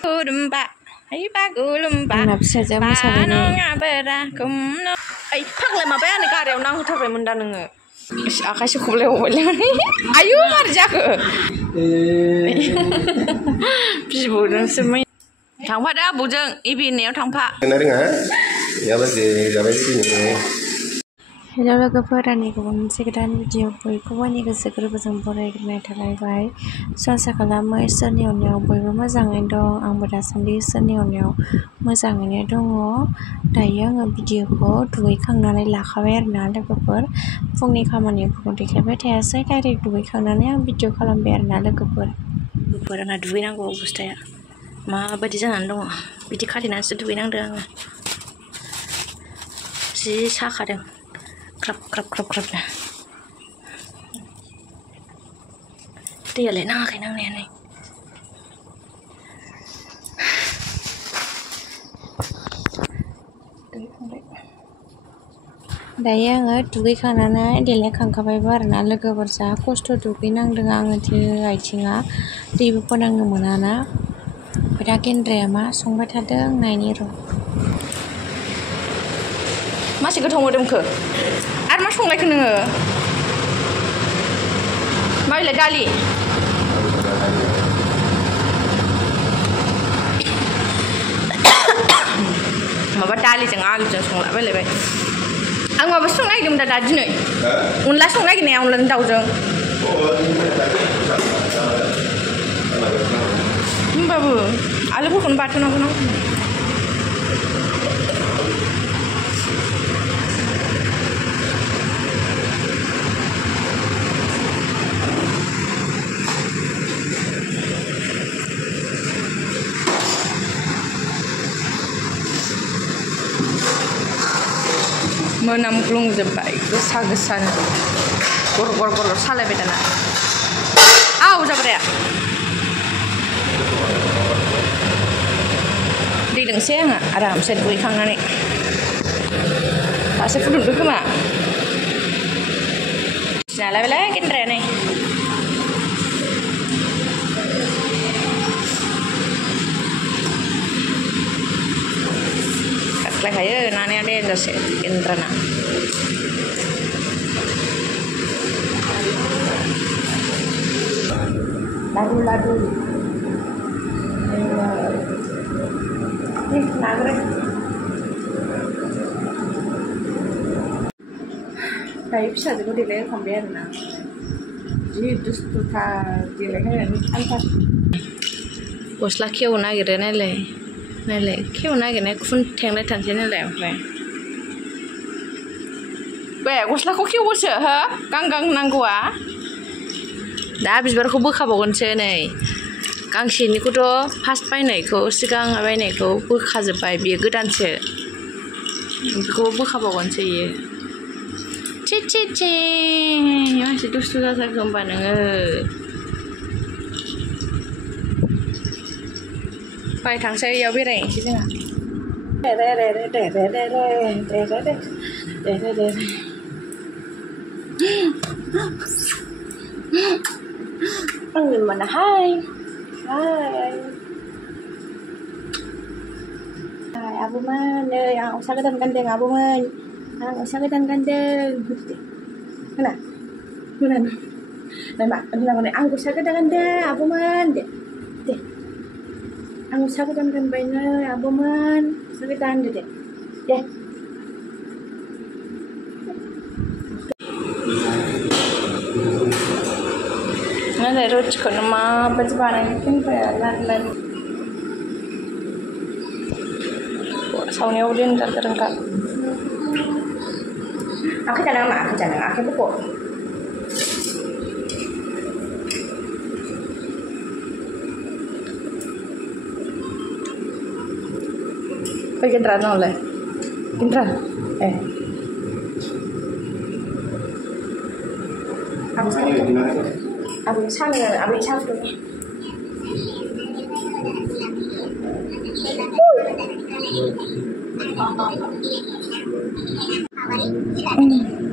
Gulumba, ayo pak gulumba. Panonga berakum no. Paklah mabaya ni karya unang utara menda nenge. Akasih kuble kuble. Ayo marjaku. Bisbudang semai. Tangpa dah bujang ibi ni tangpa. Kenapa enggak? Ya masih jabai di sini. Hello lwgwफोर मोनसे गोदान भिडिअ बयखौबो आंनि गोसो गोरबोजों बरायग्रोनाय थालायबाय आसा खालामो इसोरनि अननायाव बयबो मोजाङैनो दं आंबो दासान्दि इसोरनि अननायाव मोजाङैनो दङ दायो आङो भिडिअखौ दुगैखांनानै लाखाबाय आरोना लोगोफोर फुंनि खामानिफोरखौ देखायबाय थायासै डाइरेक्ट दुगैखांनानै आं भिडिअ खालामबाय आरोना लोगोफोर आंना दुगैनांगौ अबस्थाया माबायदि जानानै दङ बिदि खालिनानैसो दुगैनांदों आङो जि साखादों krap ना दैयालाय नाङाखै नांनायालाय दायो आङो दुगैखांनानै देलायखांखाबायबो आरोना लोगोफोर जा खस्थ' दुगैनांदों आङो आथिङा दैबो फोनांनो मोनाना दा गेन्द्राया मा संबाय थादों नायनि र' मासे गोथाव मोदोमखो आरो मा संलायखो नोङो माइलाय दालि माबा दालिजों आलुजों संलाबायलायबाय आं माबा संनो नागिरदोंमोन दा दिनै अनला संनो नागिरनाया अनलाजों दाउजों होमबाबो आलुफोरखौनो बाथोनांगौ नांगौ मोनामग्लुंजोब्बाय गोसा-गोसानो गर सालायबाय दाना आव जाब्राया दै लोंसै आङो आरामसे दुगैखांनानै दासो फुदुंदो खोमा जालायबायलाय गेन्द्राया नै खायो नानाया देन्जारसो गेन्द्राना लादु नाग्रे दायो फिसाजोखौ देलायहोखांबाय आरोना जि दुस्थुथार देलायहोनानै आलथार गस्ला खेवनो नागिरो नायलाय खेवनो नागिरनाय खुन्थेंलाय थानोसै नालाय ओमफ्राय बे गस्लाखौ खेवोसो हो गांगां नांगौआ दा बिबारखौ बोखाबावगोनसो नै गांसेनिखौथ' फार्स्ट बायनायखौ सिगां बायनायखौ बोखाजोब्बाय बेयो गोदानसो बेखौबो बोखाबावगोनसो इयो छि मानसि दुस्थु जाथारखो होमबा नोङो बाय थांसै इयाव बेरायहैनोसै जोंहा आंनि mana hai abuman ơi ang usah kedan gandeng abuman ang usah kedan gandeng mana mak bilang ang usah kedan gandeng abuman deh ang usah kedan gandeng abuman sakitan deh Nah, dari roti kono mah bersebarang kan lan. Saunnya udah ntar terengkap. Aku jangan aku buku. Pergi Indra noleh. Indra, Abang sana tu.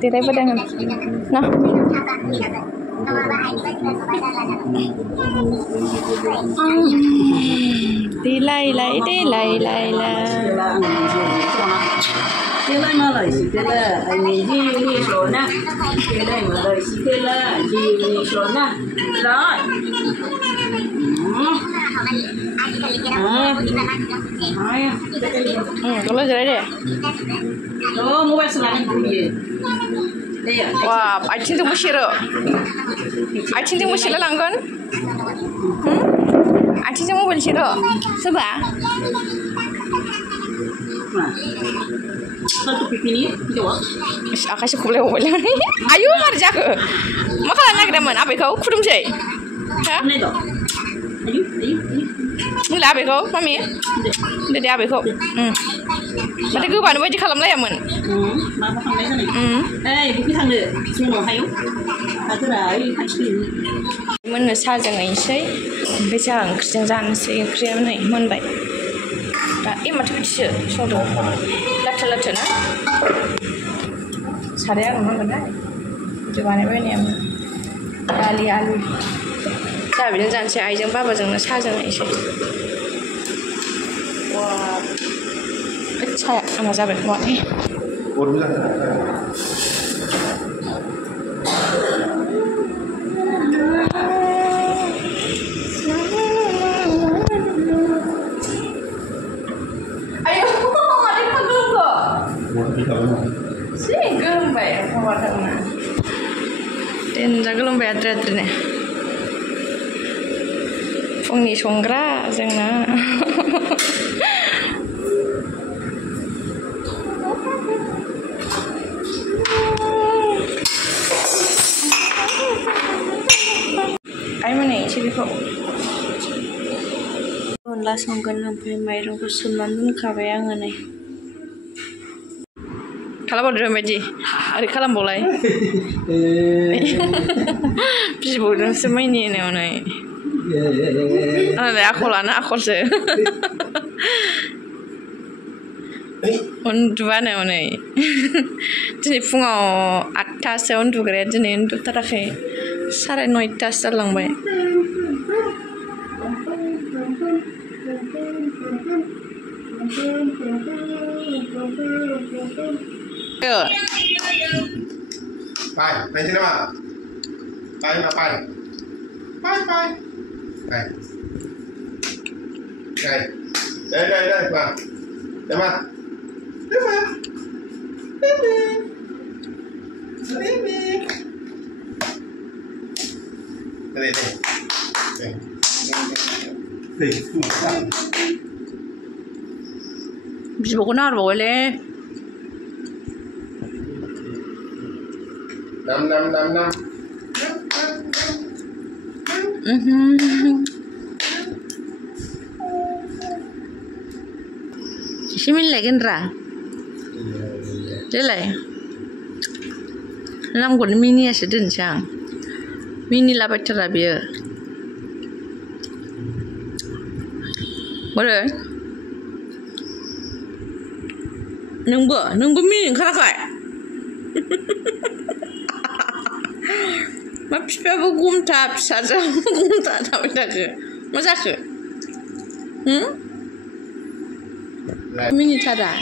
Tirai padangan. Nah. Di lai lai de lai lai la. Cái này mà lại xí cái là anh ấy đi số nè, cái này mà lại xí cái là đi số nè, rồi. Kalau jadi deh. Oh, mau bahas lagi buri. Wah, acing tu musyiro. Acing tu musyiro langgon. Acing tu mau musyiro. Sebab. Satu pipi ni, jawab. Akas cukup lewat. Ayu marja ke? Makalah nak demen. Apa kau? Kudum cai. Ha? Ni tu. Ayu. Mula apa kau? Mami? Dia apa kau? Mata gue mana wajib kalam lah ya men. Apa kamu ni? Bukan tang deh. Semua hayu. Ada dah. Kacil. Mana saja ngai sih. Bicara kerja jangan sih kerja mana men baik. Mata kecil. Sodo. Lata na. Saya yang mana benar. Jangan apa ni am. Ali. Saya bilang jangan saya ajang bapa jangan saja ngai sih. Wah. Saya anak sahabat buat ni. Ayo, ada pegel kok. Sih, gelem bayar pewarna. Dan jagelem bayar terus nih. Fungni songgra jangan. Onla संगोन ओमफ्राय माइरंखौ सोमनानै दोनखाबाय आङो नै. खालामबावदो बायदि ओरै खालामबावलाय. बिबौजोंसो माइनिनायाव नै. आंलाय आखलानो आखलसो. उन्दुबानो नै. दिनै फुङाव 8थासोआव उन्दुग्राया दिनै उन्दुथाराखै. 9:30 जालांबाय. Pai, main sini mak. Pai, pai. Pai. Pai. Đây, mak. Đây mak. Bibo na boleh. 5. Simin lagi nra. Jelai. Lam gun mini asidin sang. Mini lapat terabia. Boleh. Nunggu mini karakai. Mapis pa Gwjwnti saja Gwjwnti tapi tak ke. Masa ke? Mini tada.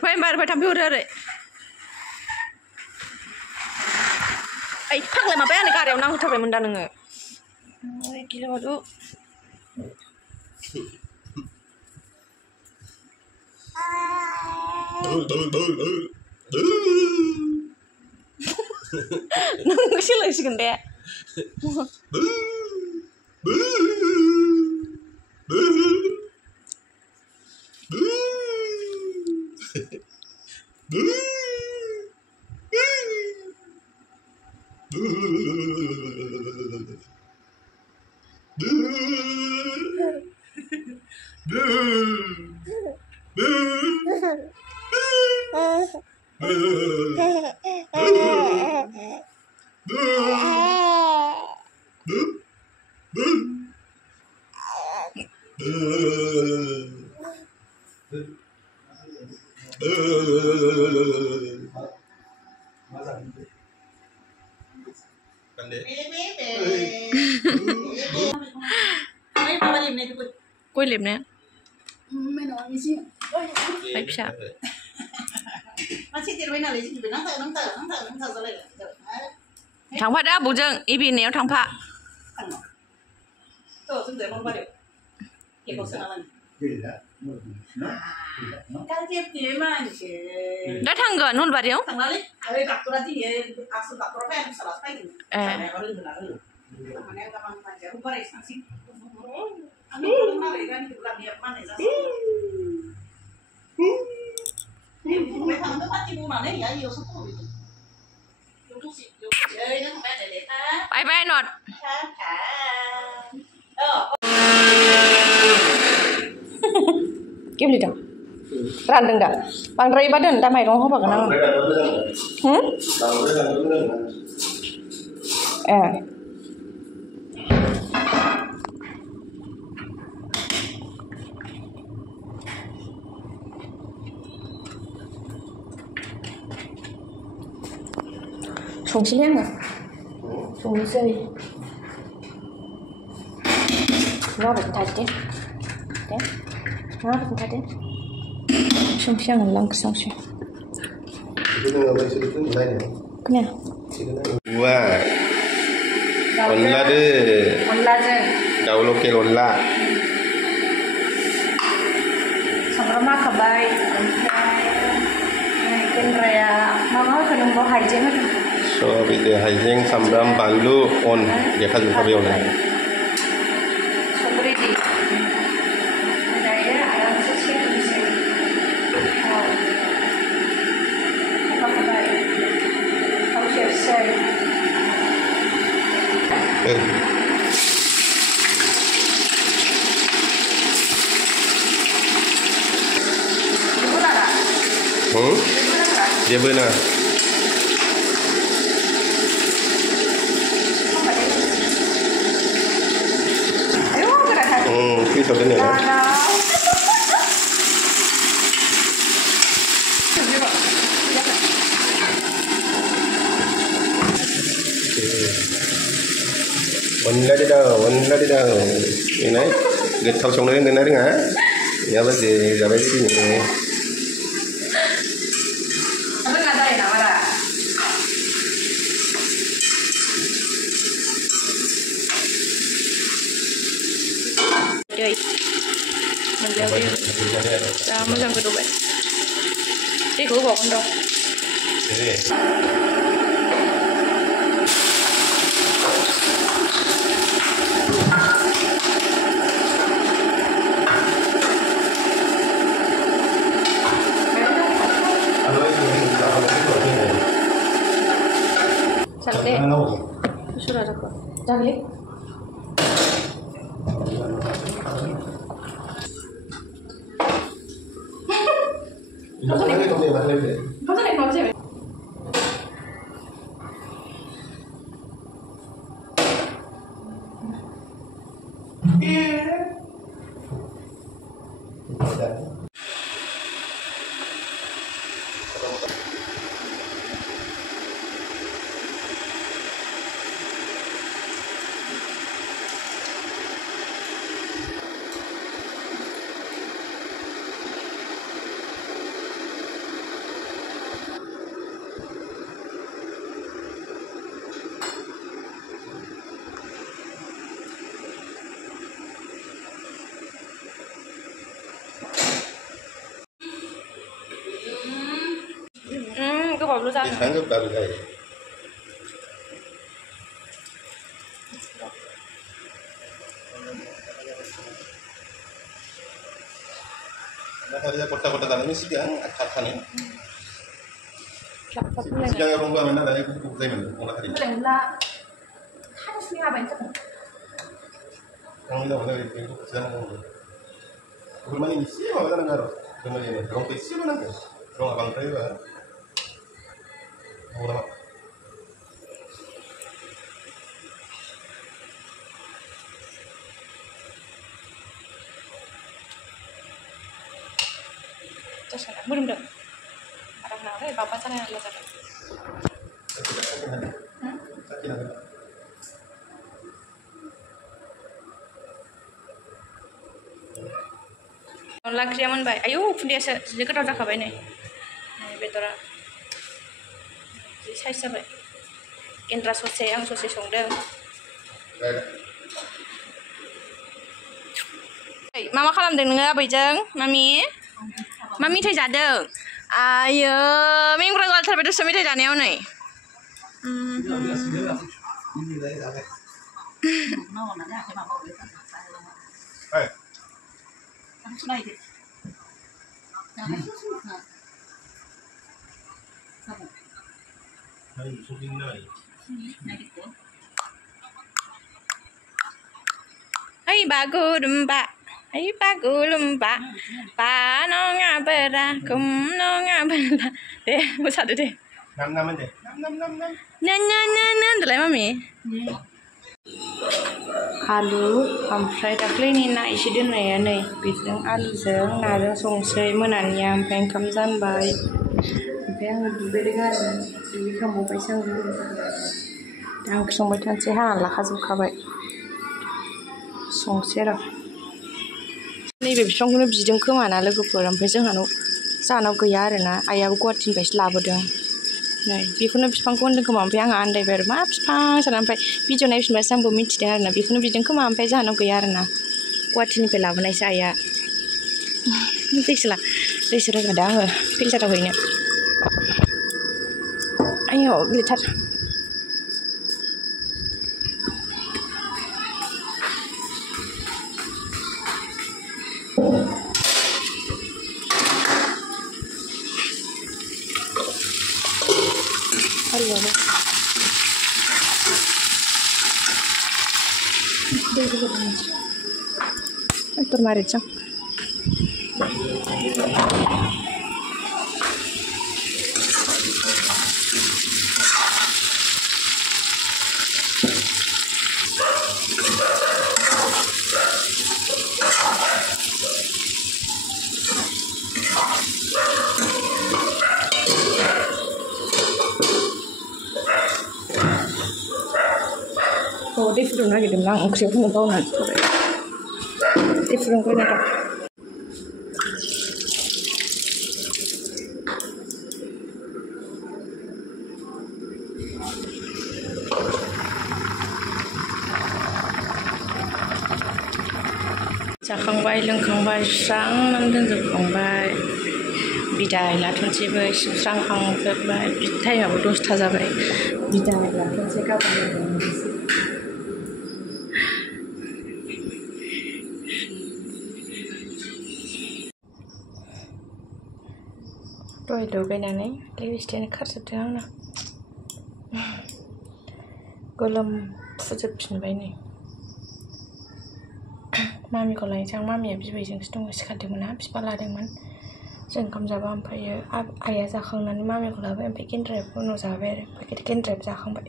Pai tampil udah deh. Pak lama bayar nih karya nang tapi mendan nge. Gila waduh. Nung sih lagi gede. Kan deh. Kue limnya. Baik bisa. Thằng Phát đã bù dưng, ibi nếu thằng Phát. Đã thằng gần luôn bà điếu. Bye bye nọt. Kim đi đâu? Ran đừng đã. Bằng rây bắt đừng ta mày đúng không bằng năng. Sống xí lên à? Sống xí. Nó phải thay chứ. Đấy. Nó phải thay chứ. Sống xí ăn lăng sống xí. Kena. Wah. Onla deh. Onla je. Daun lokal onla. Sama kabai. Mungkin raya. Mama kena bawa haji kan? So, itu haijeng sambram bandu on. Dia kan juga biar on. Sobri di. Daya ayam sosial di sini. Apa kabar? How share? Dia benar. Kita benar. Onla đi đâu? Ini naik. Getau song ni dengar dengar. Ya betul, jabai di sini. Apa nggak ada ya nama? Jadi, macam kedua baik. Ini gue bawa kondom. Sudah ada kok. Jangan lihat. Kau naik mau sih? Cái bầu xanh. Sáng baru saya. Nah, kalau kota-kota dalamnya sih yang akan ini. Jangan rumah mana ada yang kumpul mana, orang hari. Harus ni apa itu? Orang ini orang itu jangan ngomong. Rumah ini siapa orang negara? Rumah ini, orang itu siapa orang? Orang abang saya. Orang. Terus belum dah. Ada bapak sana yang letak. अनला ओंख्रिया मोनबाय आयौ उखुन्दैयासो जि गोथाव जाखाबाय नै बेदरा जि साइज जाबाय गेन्द्रा ससे आं ससे संदों मा खालामदों नोङो आबैजों मामि मा मिथाइ जादों आयो मेंग्रा जाथारबाय दसे मेथाइ जानायाव नै Hai bagulumba Hai bagulumba Panonga bera kumnonga bera deh mosaदो deh nam deh nam nyan दालाय मामि आलु ओमफ्राय दाख्लैनि ना एसे दोननाया नै बेजों आलुजों नाजों संसै मोनानिया ओमफ्राय ओंखाम जानबाय ओमफ्राय आङो दुगैदों आरो दुगैखांबावबायसो आं दा ओंख्रि संबाय थानोसै हानानै लाखाजोबखाबाय संसै र' नैबे बिफांखौनो बिदों खोमाना लोगोफोर ओमफ्राय जोंहानाव गैया आरोना आइयाबो गुवाहाटिनिफ्रायसो लाबोदों नै बेखौनो बिफांखौ होनदों खोमा ओमफ्राय आङो आन्दायबाय आरो मा बिफां साननानै ओमफ्राय भिडिअ नायफिनबासो आंबो मिथिदों आरोना बेखौनो बिदों खोमा ओमफ्राय जोंहानाव गैया आरोना गुवाहाटिनिफ्राय लाबोनायसो आइया दैसो रोगादों आङो फिल्टाराव हैनो आयौ गिलिरथार आलुआबो Tur maricang Oh, dia furung lagi dia bilang oksigen nggak tahu nanti. Dia furung kau nyata. जाखांबाय लोंखांबाय स्रां दोनजोबखांबाय बिदाय लाथ'नोसैबो सुस्रांखांजोबबाय टाइमाबो 10था जाबाय बिदाय लाथ'नोसै गाबोन दहाय दुगैनानै लिपस्टिकआनो खारजोबदों आंना गोलोम फुजोबफिनबाय नै मामिखौ लायनोसै आं मामिया बिबैजोंसो दङ सिखारदोंमोन ना बिफा लादोंमोन जों ओंखाम जाबा ओमफ्रायो आइया जाखांनानै मामिखौ लाबाय ओमफ्राय गेन्द्राया उनाव जाबाय आरो ओमफ्राय गेन्द्रायाबो जाखांबाय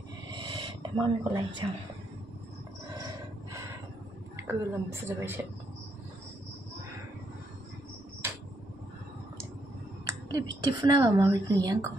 दा मामिखौ लायनोसै आं गोलोम फुजोब्बायसो लिपस्टिक फुनाबा माबायदि नुयो आंखौ